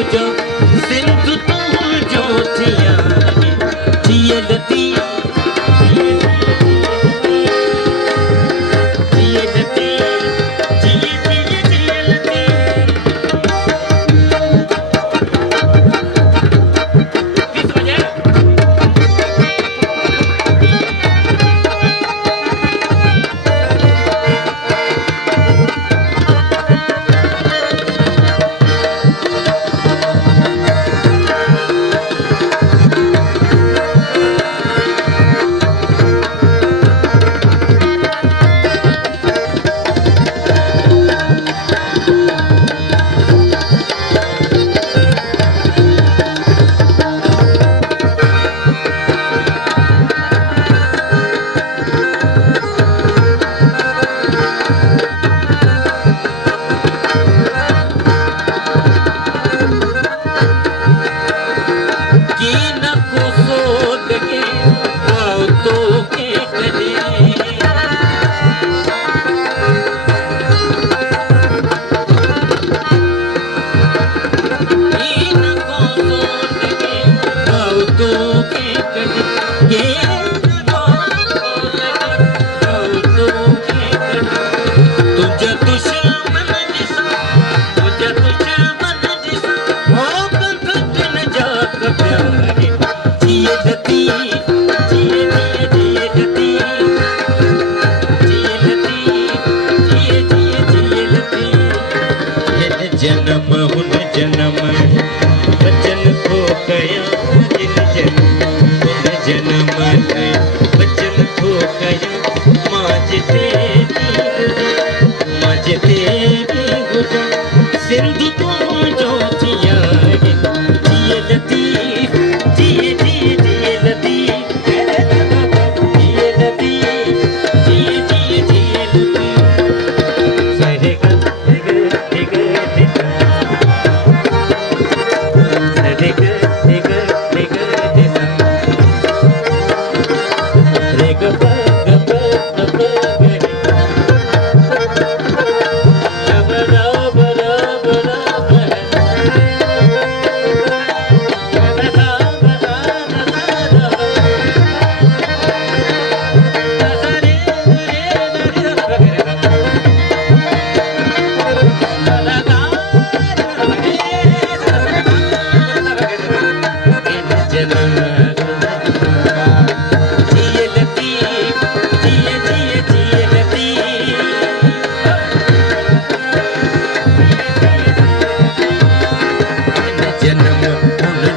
गुजो सिंधु तू जो थिया जियलती जन्म हुन जन्म बचन खो गया जिन जन्म बचन खो गया माजते भी गुजर सिंधु तो जो थिया जियलती जिए जिए जियलती जियलती जिए जिए जियलती सरे ग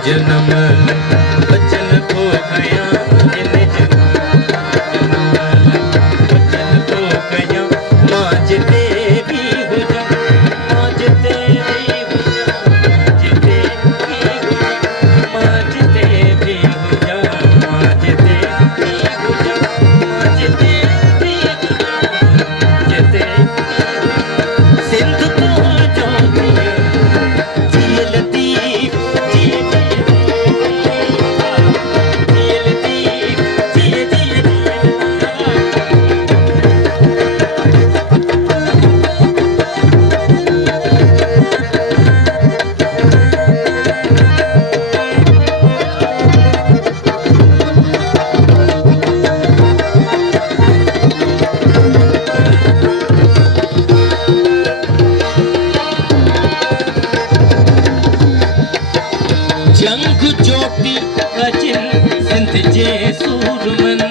जन्म बचन खो गया बचन खो गया माजते भी गुजर माजते भी गुजर माजते भी गुजर माजते भी गुजर माजते भी गुजर माजते भी गुजर माजते सिंधु तो जो जियलती जंग चोटी अजन सिंध जे सूरमन